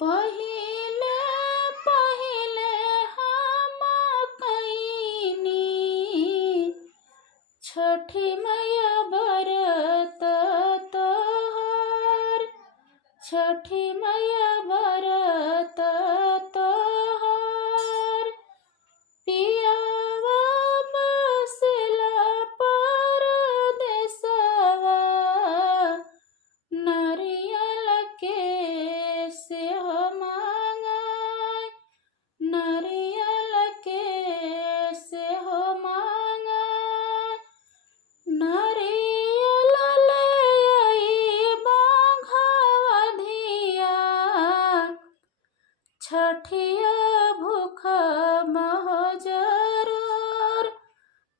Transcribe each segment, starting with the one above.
पहिले पहिले हम कईनी छठी मैया बरत तोहर, छठी मैया बरत तोहर। पियावा बसेला परदेसवा, नारियल के सेहो मांगाय, नारियल के सेहो मांगाय। नारियल ले अइबा घवधिया, छठिया भूखब जरूर,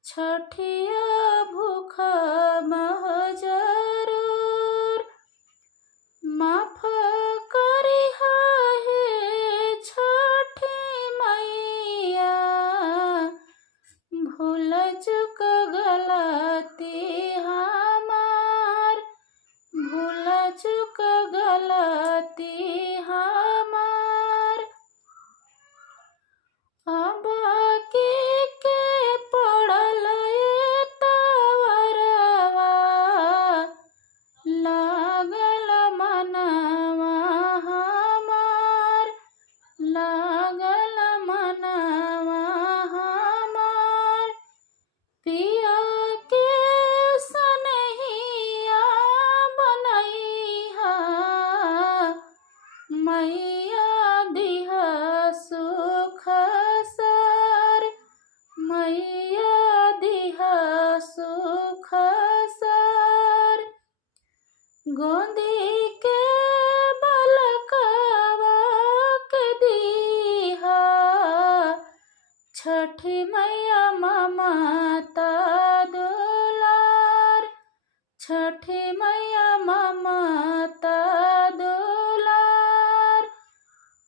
छठिया भूखब जरूर। माफ करिहा हे छठी मैया, भूल चूक गलती हमार, भूल चूक गलती हमार। अब के पड़ल तवरवा, लागल मनवा हमार, लागल मनवा हमार। पिया के सनहिया बनैहा, मैया दिह सुख सर, मैया दिह सुख सर। गोदी के बलकवा के दीहा, छठी मैया ममता दुलार, छठी मैया ममता दुलार।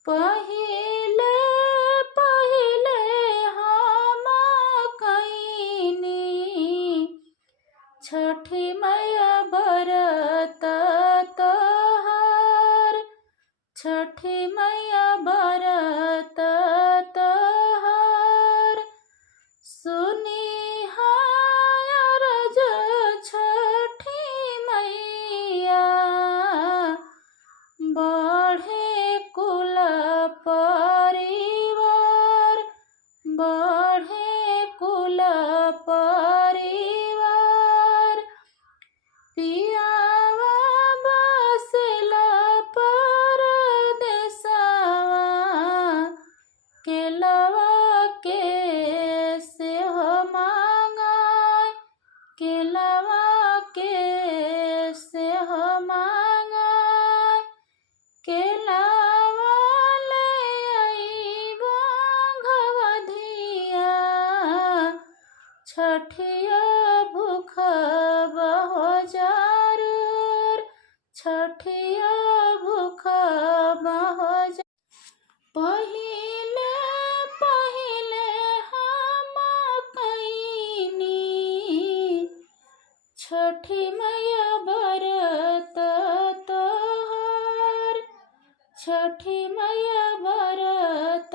पहिले पहिले हम कईनी छठी मैया बरत तोहर, छठी मैया बरत तोहर। सुनिहा अरज छठी मैया, बढ़े कुल परिवार, बढ़े कुल परिवार। पियावा बसेला परदेसवा, केलवा के सेहो मांगाय, केलवा के सेहो मांगाय। केलवा ले अइबा घवधिया, छठिया भूखब जरूर, छठिया भूखब जरूर। पहिले पहिले हम कईनी छठी मैया बरत तोहर, छठी मैया बरत